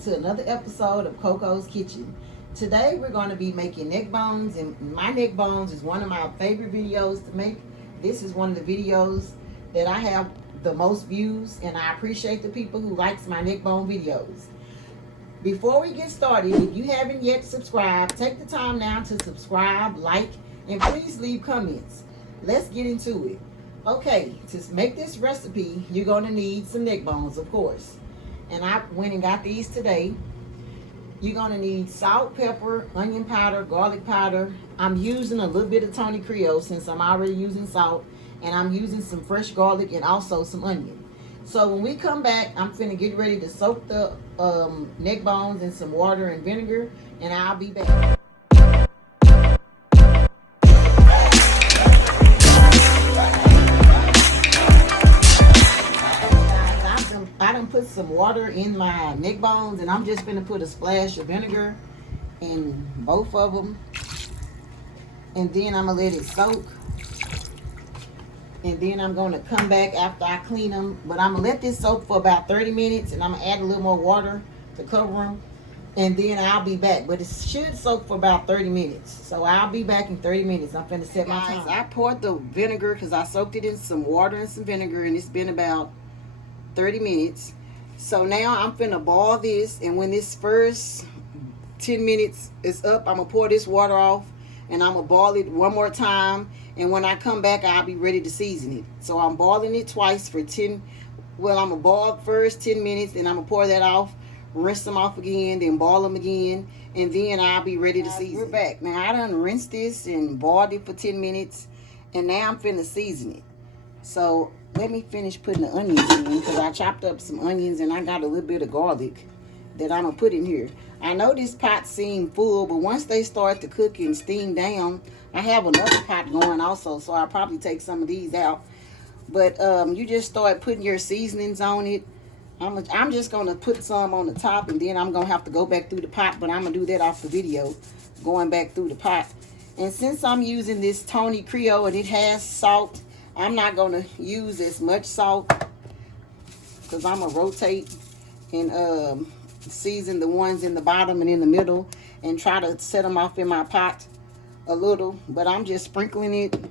back to another episode of Coco's Kitchen. Today we're going to be making neck bones, and my neck bones is one of my favorite videos to make. This is one of the videos that I have the most views, and I appreciate the people who likes my neck bone videos. Before we get started, if you haven't yet subscribed, take the time now to subscribe, like, and please leave comments. Let's get into it. Okay, to make this recipe, you're going to need some neck bones, of course. And I went and got these today. You're going to need salt, pepper, onion powder, garlic powder. I'm using a little bit of Tony Creole since I'm already using salt. And I'm using some fresh garlic and also some onion. So when we come back, I'm finna get ready to soak the neck bones in some water and vinegar. And I'll be back. I done put some water in my neck bones, and I'm just gonna put a splash of vinegar in both of them, and then I'm gonna let it soak, and then I'm gonna come back after I clean them. But I'm gonna let this soak for about 30 minutes, and I'm gonna add a little more water to cover them, and then I'll be back. But it should soak for about 30 minutes, so I'll be back in 30 minutes. I'm finna set my time. I poured the vinegar because I soaked it in some water and some vinegar, and it's been about 30 minutes. So now I'm finna boil this, and when this first 10 minutes is up, I'm gonna pour this water off, and I'm gonna boil it one more time, and when I come back I'll be ready to season it. So I'm boiling it twice for 10, well, I'm gonna boil first 10 minutes, and I'm gonna pour that off, rinse them off again, then boil them again, and then I'll be ready to season. We're back. Now I done rinsed this and boiled it for 10 minutes, and now I'm finna season it. So let me finish putting the onions in, because I chopped up some onions and I got a little bit of garlic that I'm going to put in here. I know this pot seemed full, but once they start to cook and steam down, I have another pot going also, so I'll probably take some of these out. But you just start putting your seasonings on it. I'm just going to put some on the top, and then I'm going to have to go back through the pot, but I'm going to do that off the video, going back through the pot. And since I'm using this Tony Creole and it has salt, I'm not going to use as much salt, because I'm going to rotate and season the ones in the bottom and in the middle and try to set them off in my pot a little. But I'm just sprinkling it.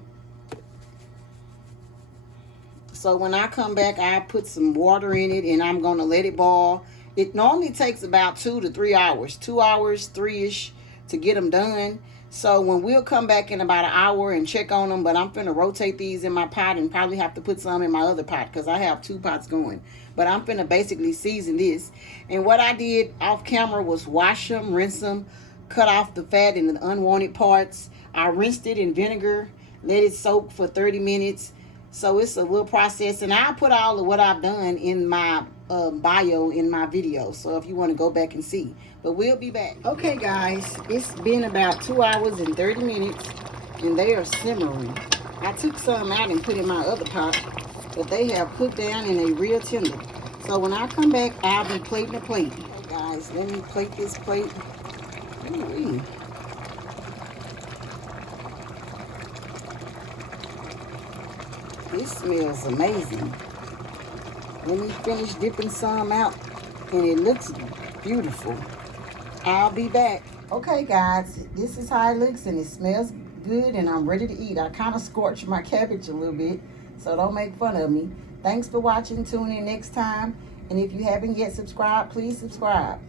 So when I come back, I put some water in it, and I'm going to let it boil. It normally takes about 2 to 3 hours, 2 hours, 3-ish to get them done. So when we'll come back in about an hour and check on them, but I'm finna rotate these in my pot and probably have to put some in my other pot, because I have 2 pots going. But I'm finna basically season this. And what I did off camera was wash them, rinse them, cut off the fat and the unwanted parts. I rinsed it in vinegar, let it soak for 30 minutes. So it's a little process, and I'll put all of what I've done in my bio in my video, so if you want to go back and see. But we'll be back. Okay guys, it's been about 2 hours and 30 minutes, and they are simmering. I took some out and put in my other pot, but they have cooked down and they real tender. So when I come back, I'll be plating a plate. Okay guys, let me plate this plate. Ooh-wee. This smells amazing. Let me finish dipping some out, and it looks beautiful. I'll be back. Okay guys, this is how it looks, and it smells good, and I'm ready to eat. I kind of scorched my cabbage a little bit, so don't make fun of me. Thanks for watching. Tune in next time, and if you haven't yet subscribed, please subscribe.